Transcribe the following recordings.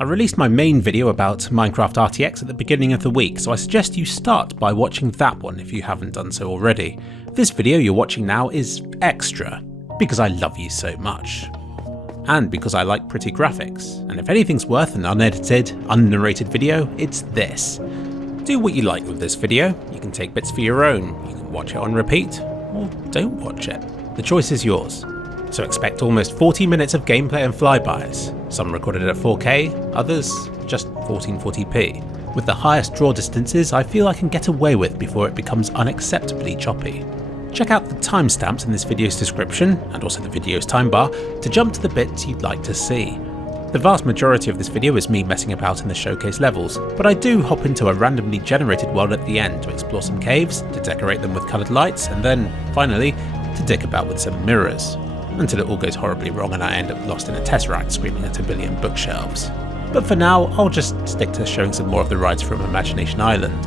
I released my main video about Minecraft RTX at the beginning of the week, so I suggest you start by watching that one if you haven't done so already. This video you're watching now is extra, because I love you so much. And because I like pretty graphics, and if anything's worth an unedited, unnarrated video, it's this. Do what you like with this video. You can take bits for your own, you can watch it on repeat, or don't watch it. The choice is yours. So expect almost 40 minutes of gameplay and flybys, some recorded at 4K, others just 1440p. With the highest draw distances I feel I can get away with before it becomes unacceptably choppy. Check out the timestamps in this video's description, and also the video's time bar, to jump to the bits you'd like to see. The vast majority of this video is me messing about in the showcase levels, but I do hop into a randomly generated world at the end to explore some caves, to decorate them with coloured lights, and then, finally, to dick about with some mirrors. Until it all goes horribly wrong and I end up lost in a tesseract screaming at a billion bookshelves. But for now, I'll just stick to showing some more of the rides from Imagination Island.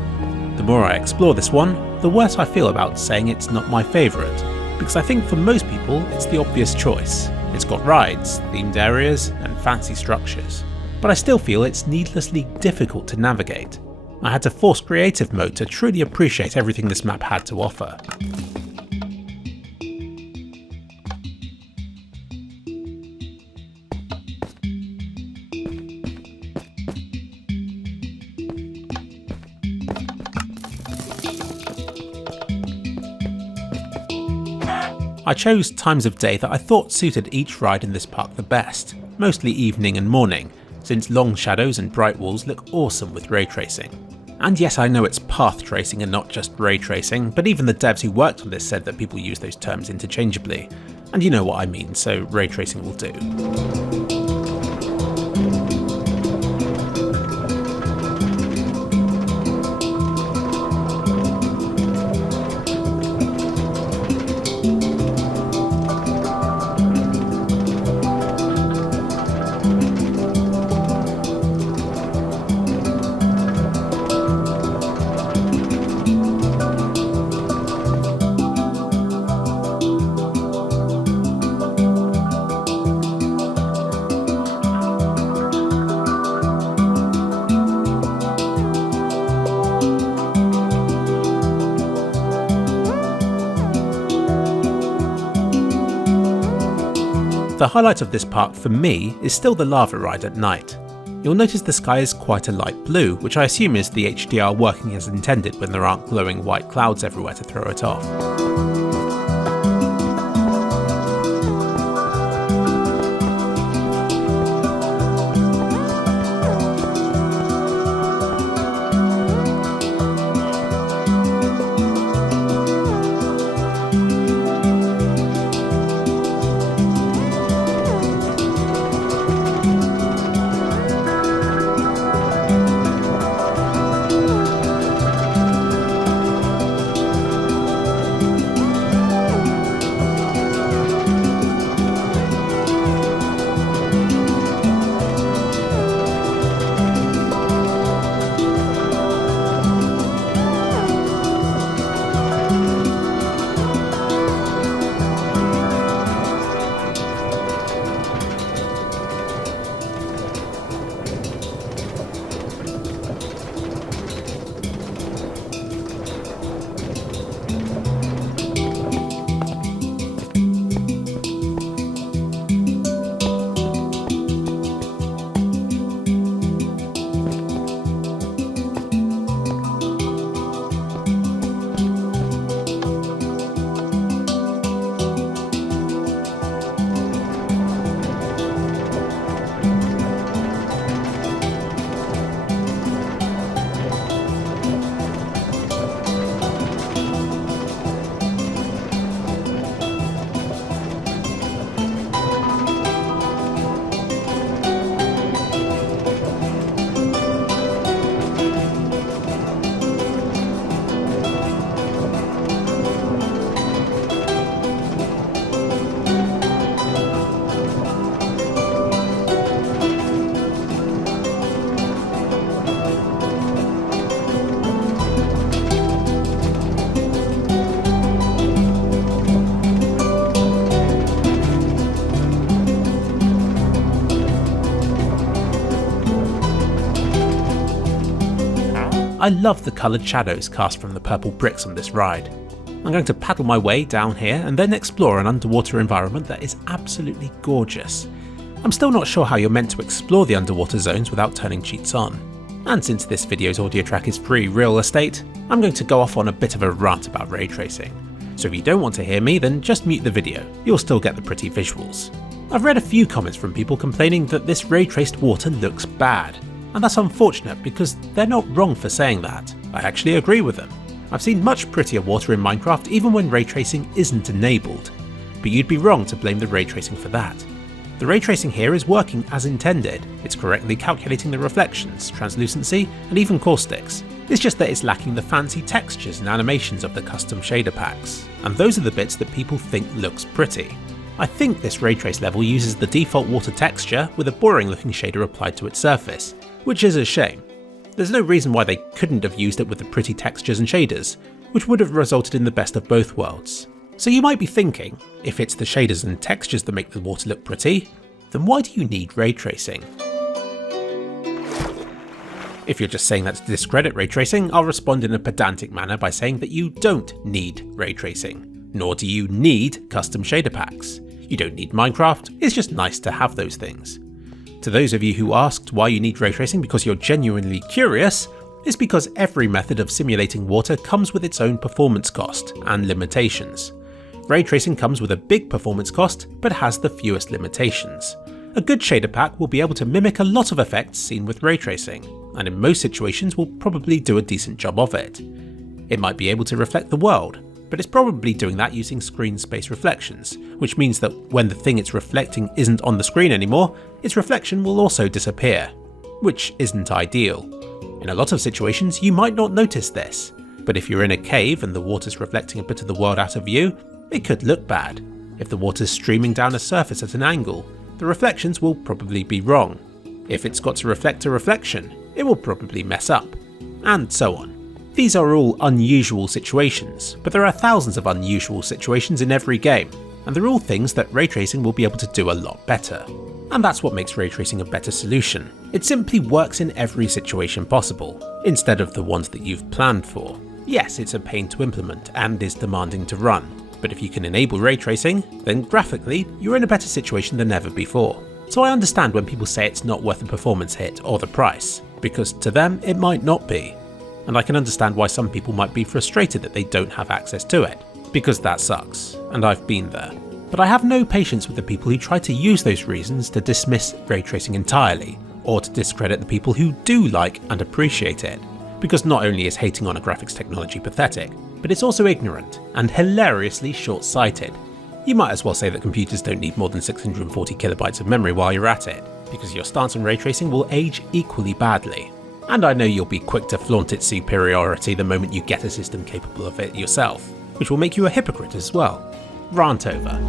The more I explore this one, the worse I feel about saying it's not my favourite, because I think for most people it's the obvious choice. It's got rides, themed areas, and fancy structures. But I still feel it's needlessly difficult to navigate. I had to force creative mode to truly appreciate everything this map had to offer. I chose times of day that I thought suited each ride in this park the best, mostly evening and morning, since long shadows and bright walls look awesome with ray tracing. And yes, I know it's path tracing and not just ray tracing, but even the devs who worked on this said that people use those terms interchangeably. And you know what I mean, so ray tracing will do. The highlight of this park for me is still the lava ride at night. You'll notice the sky is quite a light blue, which I assume is the HDR working as intended when there aren't glowing white clouds everywhere to throw it off. I love the coloured shadows cast from the purple bricks on this ride. I'm going to paddle my way down here and then explore an underwater environment that is absolutely gorgeous. I'm still not sure how you're meant to explore the underwater zones without turning cheats on. And since this video's audio track is free real estate, I'm going to go off on a bit of a rant about ray tracing. So if you don't want to hear me, then just mute the video, you'll still get the pretty visuals. I've read a few comments from people complaining that this ray traced water looks bad, and that's unfortunate because they're not wrong for saying that. I actually agree with them. I've seen much prettier water in Minecraft even when ray tracing isn't enabled, but you'd be wrong to blame the ray tracing for that. The ray tracing here is working as intended. It's correctly calculating the reflections, translucency, and even caustics. It's just that it's lacking the fancy textures and animations of the custom shader packs, and those are the bits that people think looks pretty. I think this ray trace level uses the default water texture with a boring looking shader applied to its surface, which is a shame. There's no reason why they couldn't have used it with the pretty textures and shaders, which would have resulted in the best of both worlds. So you might be thinking, if it's the shaders and textures that make the water look pretty, then why do you need ray tracing? If you're just saying that to discredit ray tracing, I'll respond in a pedantic manner by saying that you don't need ray tracing, nor do you need custom shader packs. You don't need Minecraft, it's just nice to have those things. To those of you who asked why you need ray tracing because you're genuinely curious, it's because every method of simulating water comes with its own performance cost and limitations. Ray tracing comes with a big performance cost, but has the fewest limitations. A good shader pack will be able to mimic a lot of effects seen with ray tracing, and in most situations will probably do a decent job of it. It might be able to reflect the world, but it's probably doing that using screen space reflections, which means that when the thing it's reflecting isn't on the screen anymore, its reflection will also disappear, which isn't ideal. In a lot of situations you might not notice this, but if you're in a cave and the water's reflecting a bit of the world out of view, it could look bad. If the water's streaming down a surface at an angle, the reflections will probably be wrong. If it's got to reflect a reflection, it will probably mess up, and so on. These are all unusual situations, but there are thousands of unusual situations in every game, and they're all things that ray tracing will be able to do a lot better. And that's what makes ray tracing a better solution. It simply works in every situation possible, instead of the ones that you've planned for. Yes, it's a pain to implement and is demanding to run, but if you can enable ray tracing, then graphically you're in a better situation than ever before. So I understand when people say it's not worth the performance hit or the price, because to them it might not be. And I can understand why some people might be frustrated that they don't have access to it, because that sucks, and I've been there. But I have no patience with the people who try to use those reasons to dismiss ray tracing entirely, or to discredit the people who do like and appreciate it, because not only is hating on a graphics technology pathetic, but it's also ignorant and hilariously short-sighted. You might as well say that computers don't need more than 640 kilobytes of memory while you're at it, because your stance on ray tracing will age equally badly. And I know you'll be quick to flaunt its superiority the moment you get a system capable of it yourself, which will make you a hypocrite as well. Rant over.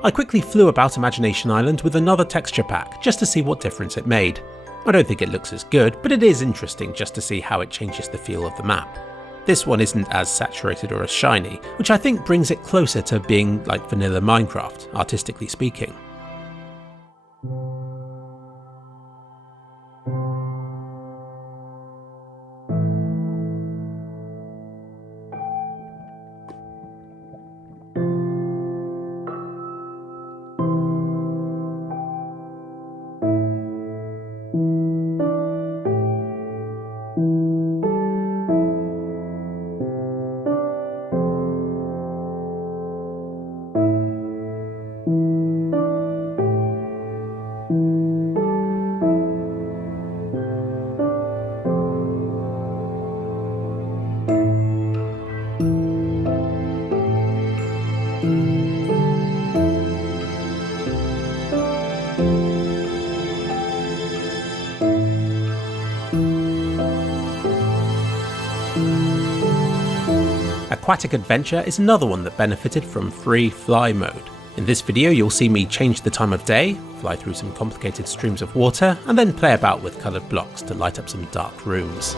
I quickly flew about Imagination Island with another texture pack just to see what difference it made. I don't think it looks as good, but it is interesting just to see how it changes the feel of the map. This one isn't as saturated or as shiny, which I think brings it closer to being like vanilla Minecraft, artistically speaking. Aquatic Adventure is another one that benefited from free fly mode. In this video you'll see me change the time of day, fly through some complicated streams of water, and then play about with coloured blocks to light up some dark rooms.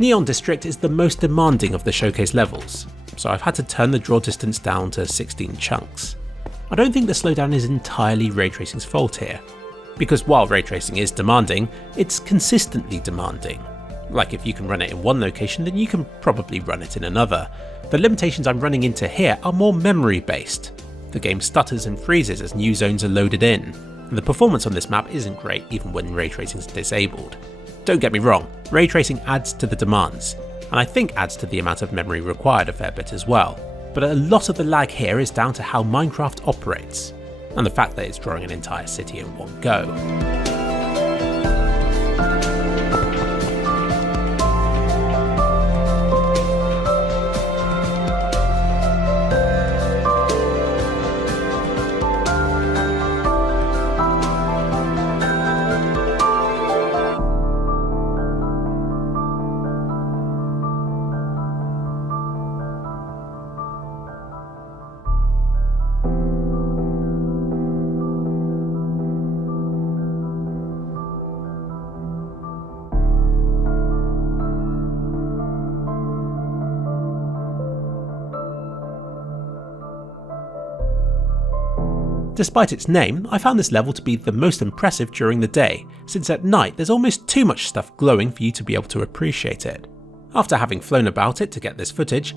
Neon District is the most demanding of the showcase levels, so I've had to turn the draw distance down to 16 chunks. I don't think the slowdown is entirely Raytracing's fault here, because while Raytracing is demanding, it's consistently demanding. Like if you can run it in one location, then you can probably run it in another. The limitations I'm running into here are more memory based. The game stutters and freezes as new zones are loaded in, and the performance on this map isn't great even when Raytracing is disabled. Don't get me wrong, Raytracing adds to the demands, and I think adds to the amount of memory required a fair bit as well, but a lot of the lag here is down to how Minecraft operates, and the fact that it's drawing an entire city in one go. Despite its name, I found this level to be the most impressive during the day, since at night there's almost too much stuff glowing for you to be able to appreciate it. After having flown about it to get this footage,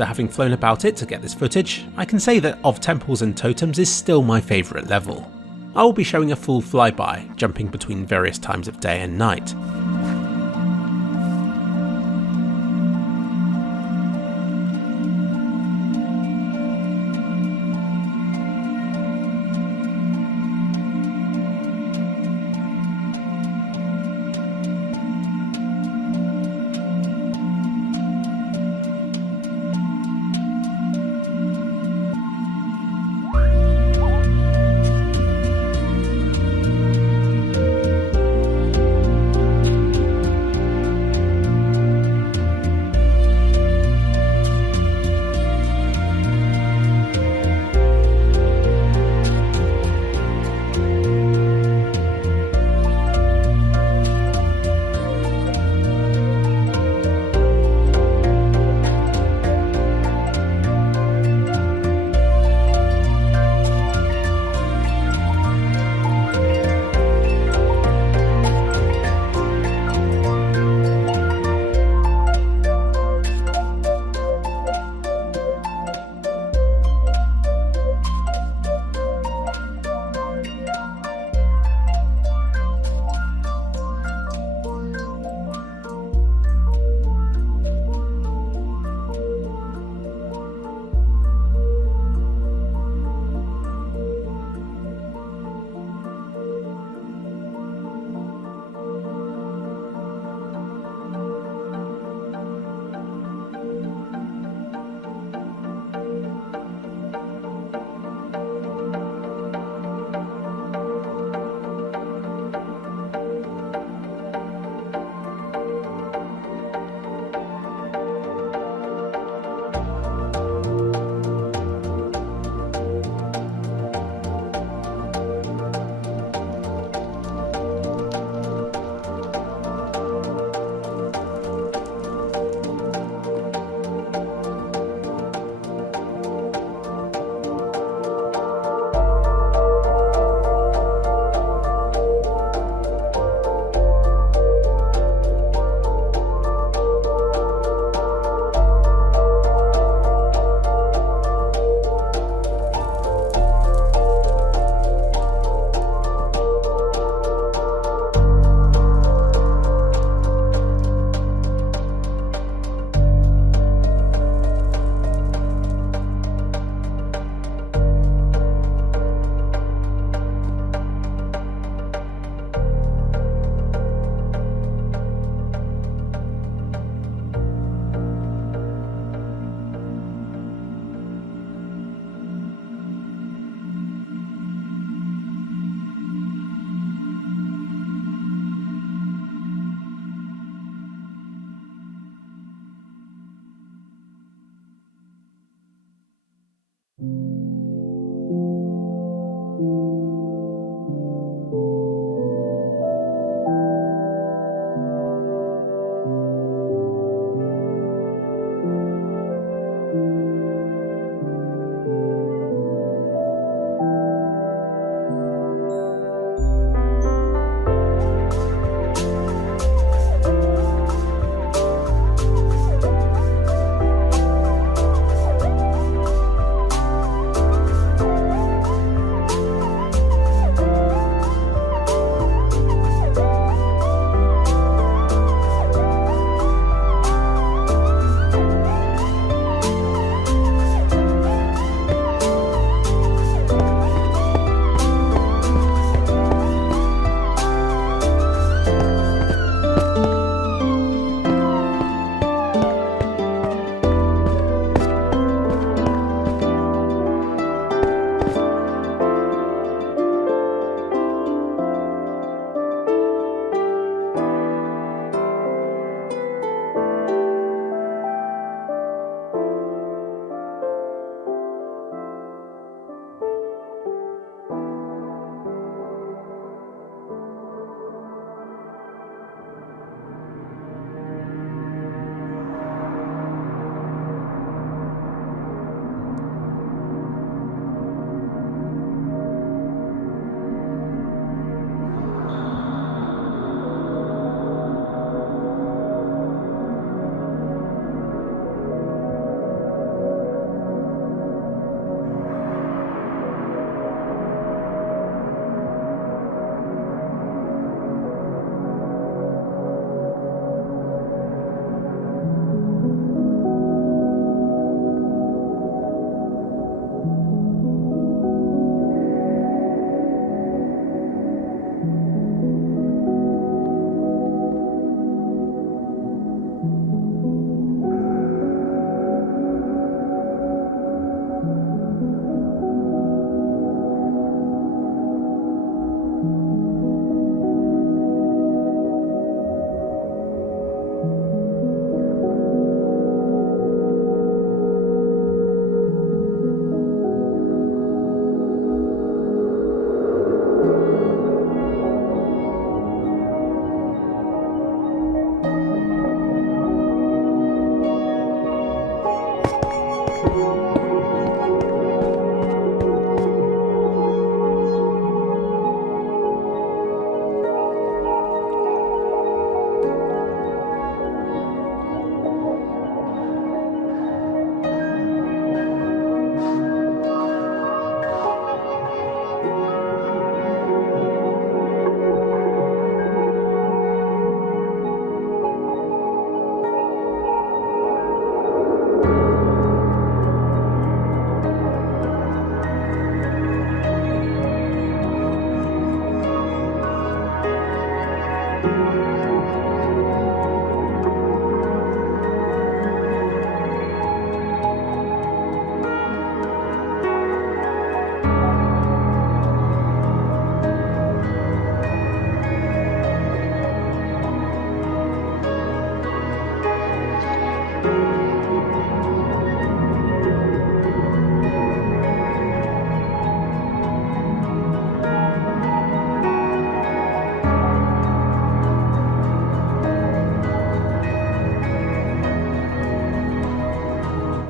after having flown about it to get this footage, I can say that of Temples and Totems is still my favourite level. I will be showing a full flyby, jumping between various times of day and night.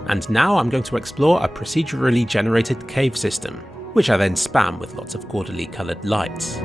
And now I'm going to explore a procedurally generated cave system, which I then spam with lots of gaudily coloured lights.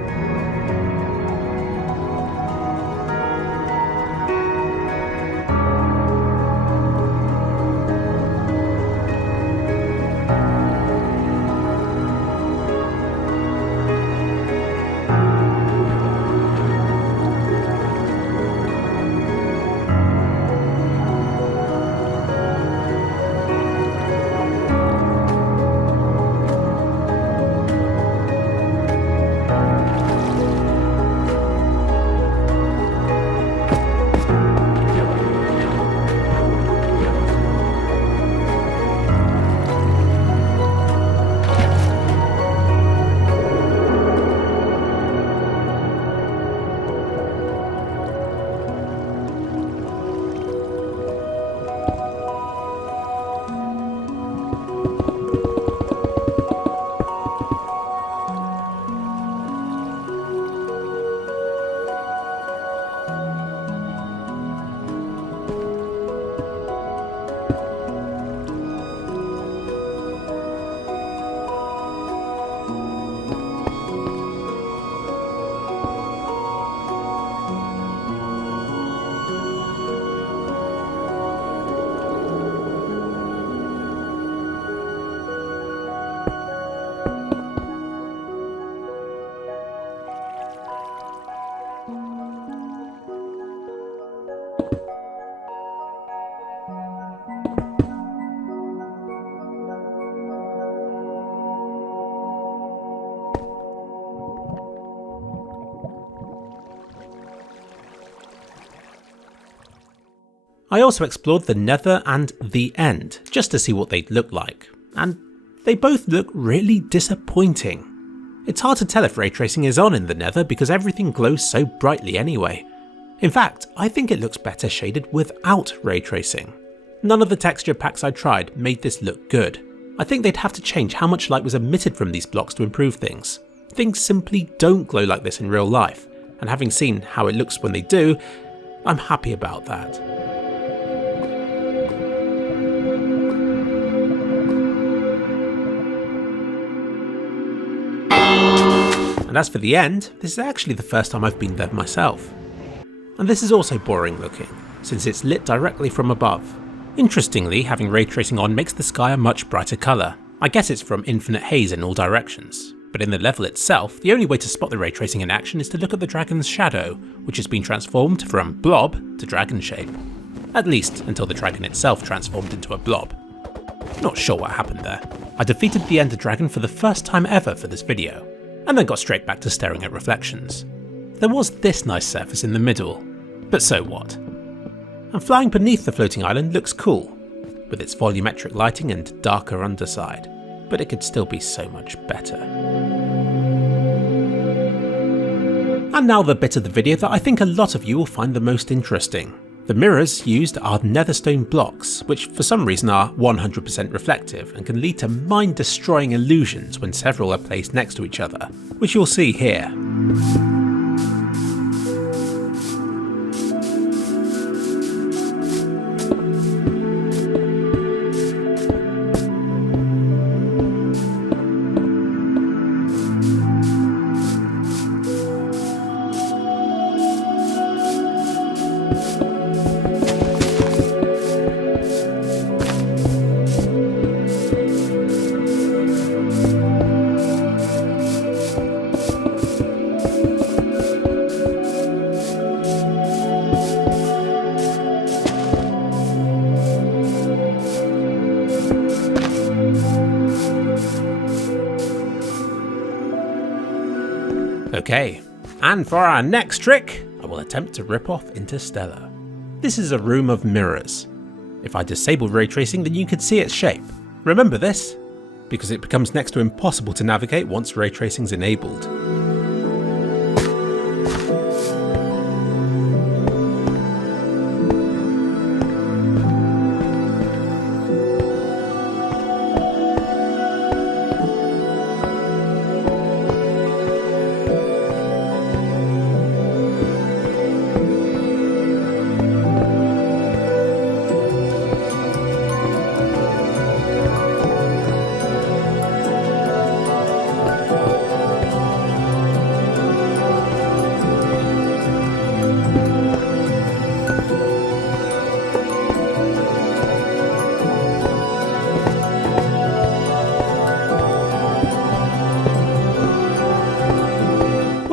I also explored the Nether and the End, just to see what they'd look like, and they both look really disappointing. It's hard to tell if ray tracing is on in the Nether because everything glows so brightly anyway. In fact, I think it looks better shaded without ray tracing. None of the texture packs I tried made this look good. I think they'd have to change how much light was emitted from these blocks to improve things. Things simply don't glow like this in real life, and having seen how it looks when they do, I'm happy about that. And as for the End, this is actually the first time I've been there myself. And this is also boring looking, since it's lit directly from above. Interestingly, having ray tracing on makes the sky a much brighter colour. I guess it's from infinite haze in all directions. But in the level itself, the only way to spot the ray tracing in action is to look at the dragon's shadow, which has been transformed from blob to dragon shape. At least until the dragon itself transformed into a blob. Not sure what happened there. I defeated the Ender Dragon for the first time ever for this video, and then got straight back to staring at reflections. There was this nice surface in the middle, but so what? And flying beneath the floating island looks cool, with its volumetric lighting and darker underside, but it could still be so much better. And now the bit of the video that I think a lot of you will find the most interesting. The mirrors used are netherstone blocks, which for some reason are 100% reflective and can lead to mind-destroying illusions when several are placed next to each other, which you'll see here. Okay, and for our next trick, I will attempt to rip off Interstellar. This is a room of mirrors. If I disable ray tracing, then you could see its shape. Remember this, because it becomes next to impossible to navigate once ray tracing is enabled.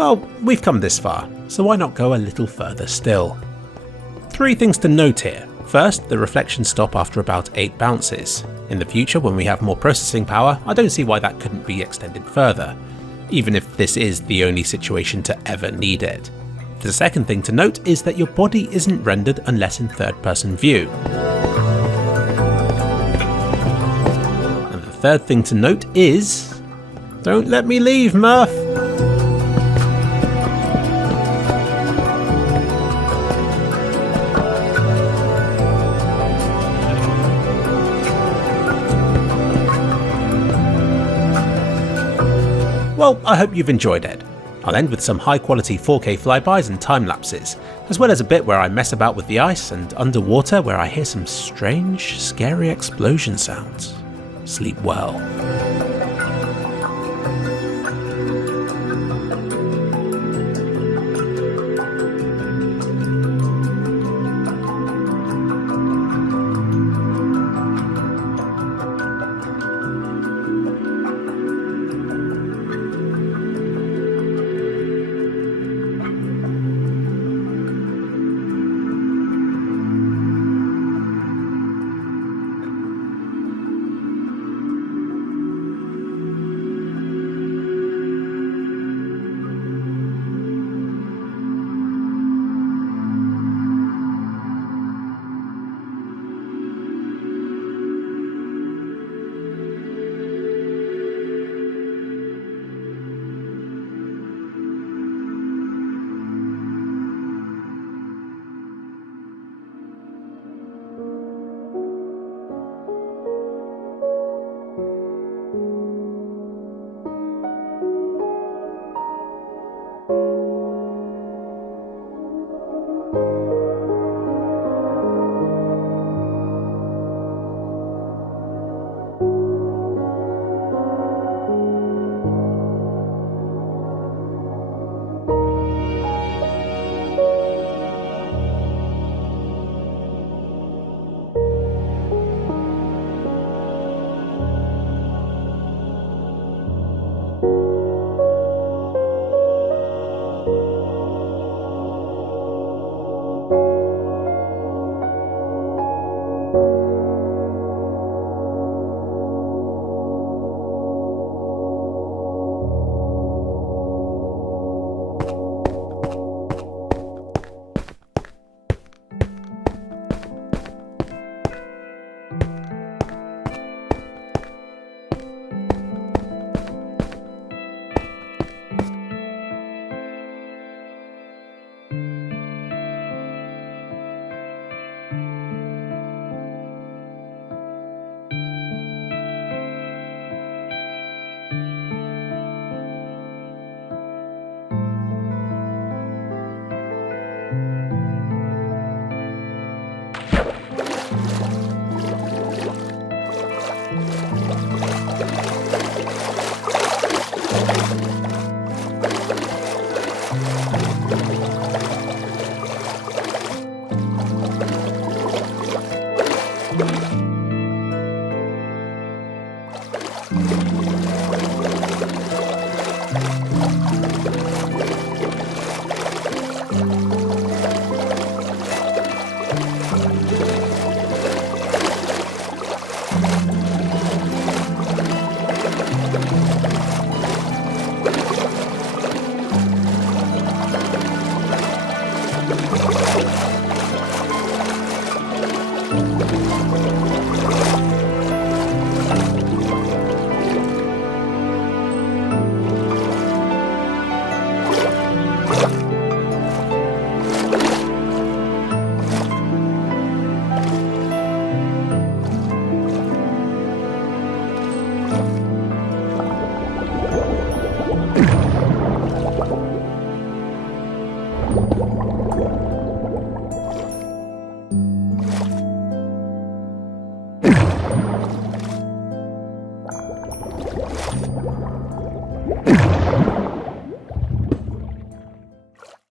Well, we've come this far, so why not go a little further still? 3 things to note here. First, the reflections stop after about 8 bounces. In the future, when we have more processing power, I don't see why that couldn't be extended further, even if this is the only situation to ever need it. The second thing to note is that your body isn't rendered unless in third-person view. And the third thing to note is... Don't let me leave, Murph! Well, I hope you've enjoyed it. I'll end with some high quality 4K flybys and time lapses, as well as a bit where I mess about with the ice and underwater where I hear some strange, scary explosion sounds. Sleep well.